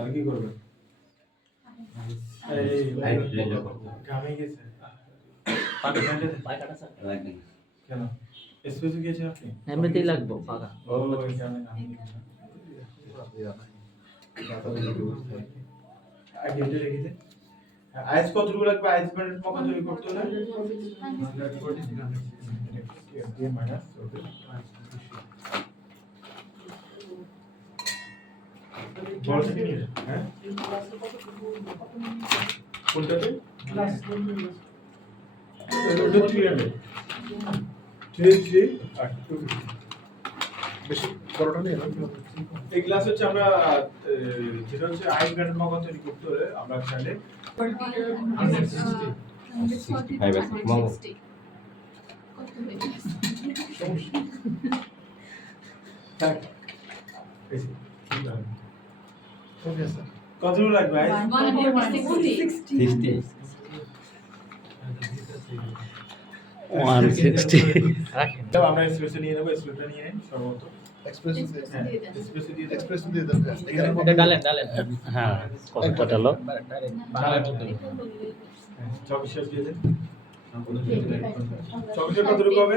আর কি করবে? ঘামে গেছে কেন? এসপেসে গিয়েছে আপনি? এমনিতেই লাগবো পাকা। ও এখানে আগে এটা রেখে দে। আইস কতটুকু লাগবে? আইস ব্যান্ডের মতো তৈরি করতে হলে দিয়ে মাইনাস ওকে বল থেকে নিয়ে হ্যাঁ কোনটাতে এটা 300 আর 250 বেশি বড়টা নেই না এই গ্লাস হচ্ছে আমরা যেটা হচ্ছে আইস ব্যান্ডের মতো তৈরি করতে হলে আমরা চাইলে 160 থাক ওকে স্যার কতটুকু লাগবে আইস 160 তো আমরা এক্সপ্রেসে নিয়ে নেব এক্সপ্রেসটা নিয়ে নেন সর্বত এক্সপ্রেস এক্সপ্রেসে দিয়ে এক্সপ্রেস দিয়ে দেন এখানে এটা ডালেন হ্যাঁ কতটা ডালো চকলেট দিয়ে দেন চকলেট কতটুকু হবে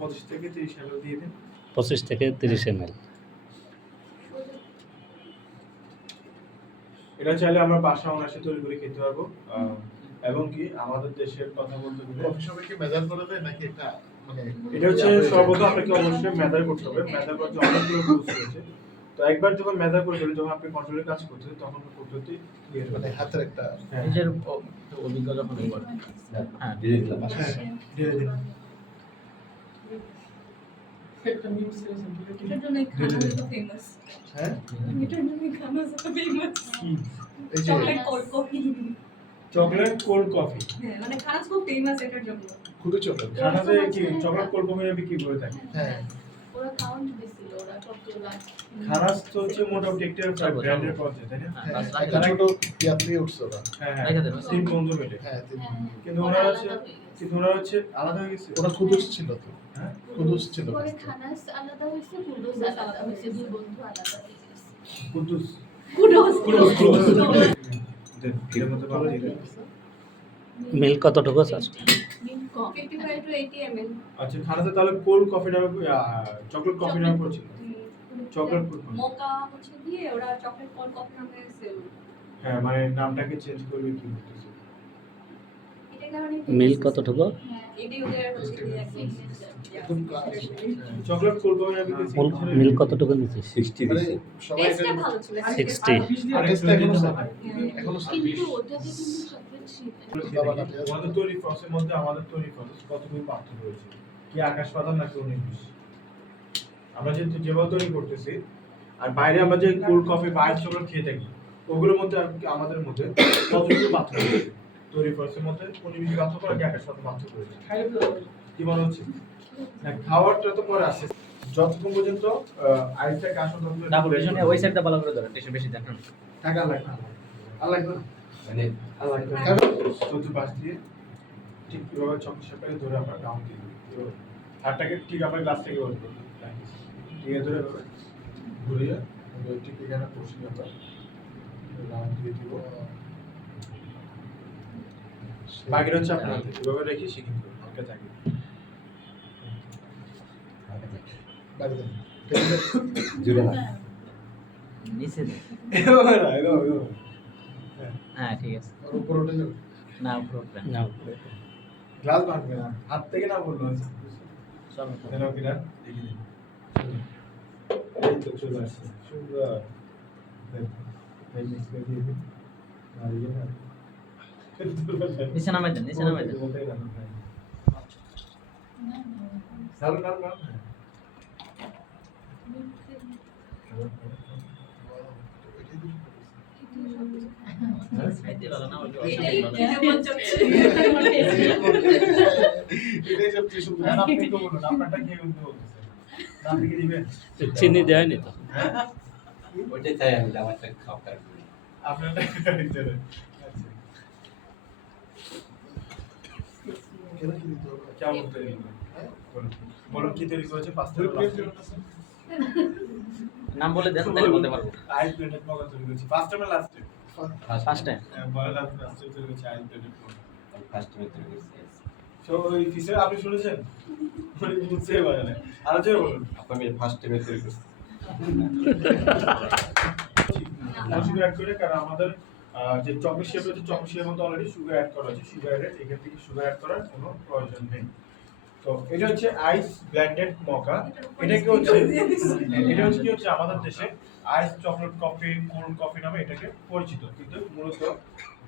25 থেকে 30 ml দিয়ে দেন 25 থেকে 30 ml এটা চাইলে আমরা বাসা অনায়াসে তৈরি করে খেতে পারবো এবং কি আমাদের দেশের কথা বলতে গেলে কফি শপে কি মেজার করে দেয় নাকি একটা মানে এটা হচ্ছে সর্বদা আপনাকে অবশ্যই মেজার করতে হবে মেজার করতে অনেকগুলো রুলস রয়েছে তো একবার যখন মেজার করে ফেলেন যখন আপনি কন্ট্রোলের কাজ করছেন তখন পদ্ধতি ক্লিয়ার মানে হাতের একটা নিজের অভিজ্ঞতা যখন করে হ্যাঁ দিয়ে দিন এটার জন্য খানা তো ফেমাস হ্যাঁ এটার জন্য খানা তো ফেমাস এই যে chocolate cold coffee chocolate cold coffee হ্যাঁ মানে খানা খুব ফেমাস এটার জন্য খুবই চলে খানাতে কি চকলেট কোল্ড কফি বিক্রি করে থাকে হ্যাঁ ওরা কাউন্ট দিছিল ওরা কতগুলো খানাস তো হচ্ছে মোটামুটি একটা ব্র্যান্ডের পর্যায়ে তাই না একটা ছোট ইয়াত্রী উঠছে ওরা হ্যাঁ হ্যাঁ রেখে দেন। 3-15 মিনিট হ্যাঁ কিন্তু ওরা হচ্ছে আলাদা হয়ে গেছে ওরা খুদুস ছিল তো হ্যাঁ খুদুস ছিল পরে খানাস আলাদা হইছে কুডোস আলাদা হইছে দুই বন্ধু আলাদা হয়ে গেছে কুদ্দুস কুডোস দেন এর মধ্যে ভালো দিয়ে দেন। মিল্ক কতটুকু স্যার মিন কম 55 to 80 ml আচ্ছা খানাতে তাহলে কোল্ড কফি নামে চকলেট কফি নামে পড়ছিল চকলেট কোল্ড কফি মোকা হচ্ছে দিয়ে ওরা চকলেট কোল্ড কফি নামে সেল হ্যাঁ মানে নামটাকে চেঞ্জ করবে কি বলতেছে এটা কারণে মিল্ক কতটুকু হ্যাঁ এটাই ওদের হচ্ছে কি একদম একদম চকলেট কোল্ড কফি নামে দিয়েছি মিল্ক কতটুকু নিচ্ছি 60 মানে দিছে সবাই টেস্টটা ভালো ছিল 60 আর টেস্টটা এখনো কিন্তু ওটাতে কিন্তু চকলেট শীত আমাদের তৈরি প্রসেসের মধ্যে আমাদের তৈরি প্রসেস কতটুকু পার্থক্য রয়েছে কি আকাশ পাতাল নাকি 19 আমরা যেভাবে তৈরি করতেছি আর বাইরে আমরা যে কোল্ড কফি বাইরের চকলেট খেয়ে থাকি ওগুলোর মধ্যে আর কি আমাদের মধ্যে কতটুকু পার্থক্য রয়েছে তৈরি প্রসেসের মধ্যে 19 পার্থক্য আর কি আকাশ পাতাল পার্থক্য রয়েছে কি মনে হচ্ছে না খাওয়ারটা তো পরে আসে যতক্ষণ পর্যন্ত আইসটা আসল না পিছনে ওই সাইডটা ভালো করে ধরেন টেস্ট বেশি দেখেন টাকা লাগবে লাগবে মানে চতুর্পাশ দিয়ে ঠিক কিভাবে চকলেটটাকে ধরে আমরা ডাউন দিয়ে দিই তো হাতটাকে ঠিক আমরা গ্লাস থেকে বলবো ঠিক আছে ধরে ঘুরিয়ে ঠিক এখানে বসি আমরা ডাউন দিয়ে দিব বাকিটা হচ্ছে আপনার হাতে কিভাবে রেখে শিখিয়ে দেবো হালকা থাকে বাইরে দেন জুড়ে না নিচে দেন। হ্যাঁ ঠিক আছে আর উপরে উঠে যাবে না উপরে উঠবেন না গ্লাস ভাঙবে না হাত থেকে না বললো চলো হ্যালো কিরা দেখি দিন এই তো চলে আসছে সুন্দর এই মিক্স করে দিয়ে দিন আর ইয়ে না নিচে নামাই দেন চালু না খাইতে ভালো না ওইটা এটাই সবচেয়ে সুন্দর আর আপনি তো বলুন আপনারটা কি বলতে বলতেছেন আপনি কি দিবেন চিনি দেয়নি তো ওইটাই চাই আমি আমারটা খাওয়া করি আপনারটা দিতে হবে আচ্ছা কেন কি দিতে হবে কেমন তৈরি বলুন বলুন কি তৈরি করেছে পাঁচটা নাম বলে দেন তাহলে বলতে পারবো। আইস ব্লেন্ডেড মকা তৈরি করেছি first time last time first time. বলে লাস্ট টাইম তৈরি করেছি আইস ব্লেন্ডেড মকা ফার্স্ট টাইম তৈরি করছি। সো ওই কিসে আপনি শুনেছেন মানে বুঝতে পারে না আর জোরে বলুন আমি ফার্স্ট টাইম তৈরি করছি। সুগার অ্যাড করে কারণ আমাদের যে চকলেট শেপ রয়েছে চকলেট শেপের মধ্যে অলরেডি সুগার অ্যাড করা আছে সুগার অ্যাড এখান থেকে সুগার অ্যাড করার কোনো প্রয়োজন নেই তো এটা হচ্ছে আইস ব্লেন্ডেড মকা এটা কি হচ্ছে আমাদের দেশে আইস চকলেট কফি কোল্ড কফি নামে এটাকে পরিচিত কিন্তু মূলত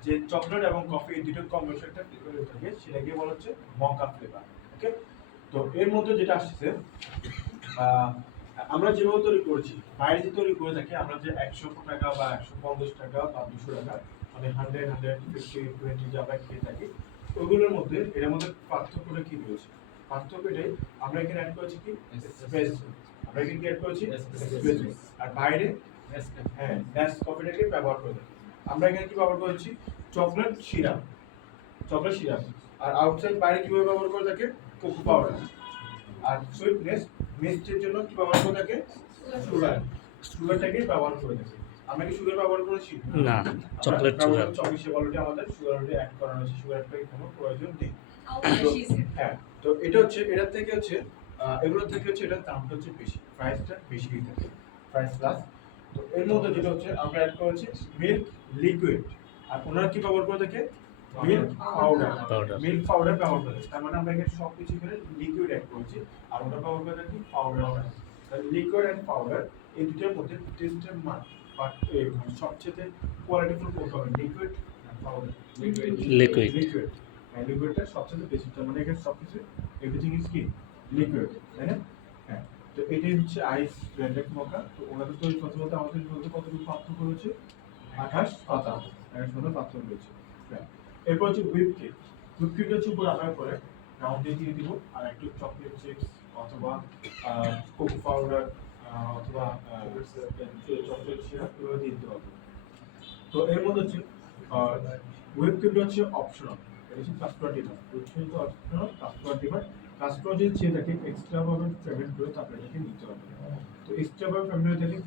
যে চকলেট এবং কফি এই দুটোর কম্বিনেশনটা ফ্লেভার থাকে সেটাকে বলা হচ্ছে মকা ফ্লেভার ওকে তো এর মধ্যে যেটা আসছে আমরা যেভাবে তৈরি করেছি বাইরে যে তৈরি করে থাকি আমরা যে 100 টাকা বা 150 টাকা বা 200 টাকা মানে 100 150 20 যে আমরা খেয়ে থাকি ওইগুলোর মধ্যে এর মধ্যে পার্থক্যটা কি রয়েছে পার্থক্য এটাই আমরা এখানে অ্যাড করেছি কি এসপ্রেসো আমরা এখানে অ্যাড করেছি এসপ্রেসো আর বাইরে হ্যাঁ নেস কফিটাকে ব্যবহার করে থাকি আমরা এখানে কি ব্যবহার করেছি চকলেট সিরাপ আর আউটসাইড বাইরে কিভাবে ব্যবহার করে থাকে কোকো পাউডার আর সুইটনেস মিষ্টির জন্য কি ব্যবহার করে থাকে সুগারটাকে ব্যবহার করে থাকে আমরা কি সুগার ব্যবহার করেছি না চকলেট সুগার চকলেট অলরেডি আমাদের সুগার অলরেডি অ্যাড করা হয়েছে সুগারটাকে কোনো প্রয়োজন নেই হ্যাঁ তো এটা হচ্ছে এটার থেকে হচ্ছে এগুলোর থেকে হচ্ছে এটার দামটা হচ্ছে বেশি প্রাইসটা বেশি থাকে প্রাইস প্লাস তো এর মধ্যে যেটা হচ্ছে আমরা অ্যাড করেছি মিল্ক লিকুইড আর ওনারা কি ব্যবহার করে থাকে মিল্ক পাউডার মিল্ক পাউডার ব্যবহার করে তার মানে আমরা এখানে সব কিছু করে লিকুইড অ্যাড করেছি আর ওটা ব্যবহার করে থাকি পাউডার লিকুইড এন্ড পাউডার এই দুটোর মধ্যে টেস্টের মান বাট সবচেয়ে কোয়ালিটিফুল কোনটা হবে লিকুইড পাউডার লিকুইড লিকুইডটা সবচেয়ে বেশি তার মানে এখানে সবকিছু এভরিথিং ইজ কি লিকুইড তাই না হ্যাঁ তো এটাই হচ্ছে আইস ব্লেন্ডেড মকা তো ওনাদের তৈরি করতে বলতে আমাদের মধ্যে কতটুকু পার্থক্য রয়েছে আকাশ পাতাল এর মধ্যে পার্থক্য রয়েছে এরপর হচ্ছে হুইপ কেক হচ্ছে উপর আনার পরে রাউন্ড দিয়ে দিব আর একটু চকলেট চিপস অথবা কোকো পাউডার অথবা চকলেট সিরাপ এগুলো দিয়ে দিতে হবে তো এর মধ্যে হচ্ছে হুইপ কেকটা হচ্ছে অপশনাল এটা হচ্ছে customer demand whip cake optional customer demand customer যদি চেয়ে থাকে এক্সট্রা ভাবে পেমেন্ট করে তারপরে এটাকে নিতে হবে তো এক্সট্রা ভাবে পেমেন্ট হয়ে থাকে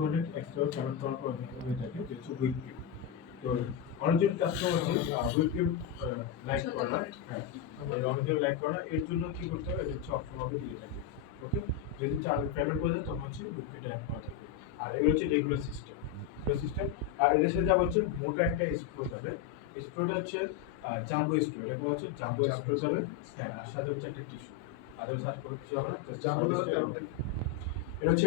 200 এক্সট্রা পেমেন্ট করার পর হয়ে থাকে যে হচ্ছে হুইপ কেক তো অনেকজন কাস্টমার আছে হুইপ কেক লাইক করে না হ্যাঁ অনেকজন লাইক করে না এর জন্য কি করতে হবে এটা হচ্ছে অপশনাল দিয়ে থাকে ওকে যদি চার্জ পেমেন্ট করে দেয় তখন হচ্ছে হুইপ কেকটা অ্যাড করা থাকে আর এগুলো হচ্ছে রেগুলার সিস্টেম আর এদের সাথে যাবে হচ্ছে মোটা একটা স্প্রে যাবে স্প্রেটা হচ্ছে জাম্বো স্প্রে এটা হচ্ছে জাম্বো স্প্রে যাবে হ্যাঁ আর সাথে হচ্ছে একটা টিস্যু আর সাথে করে কিছু হবে না জাম্বো এটা হচ্ছে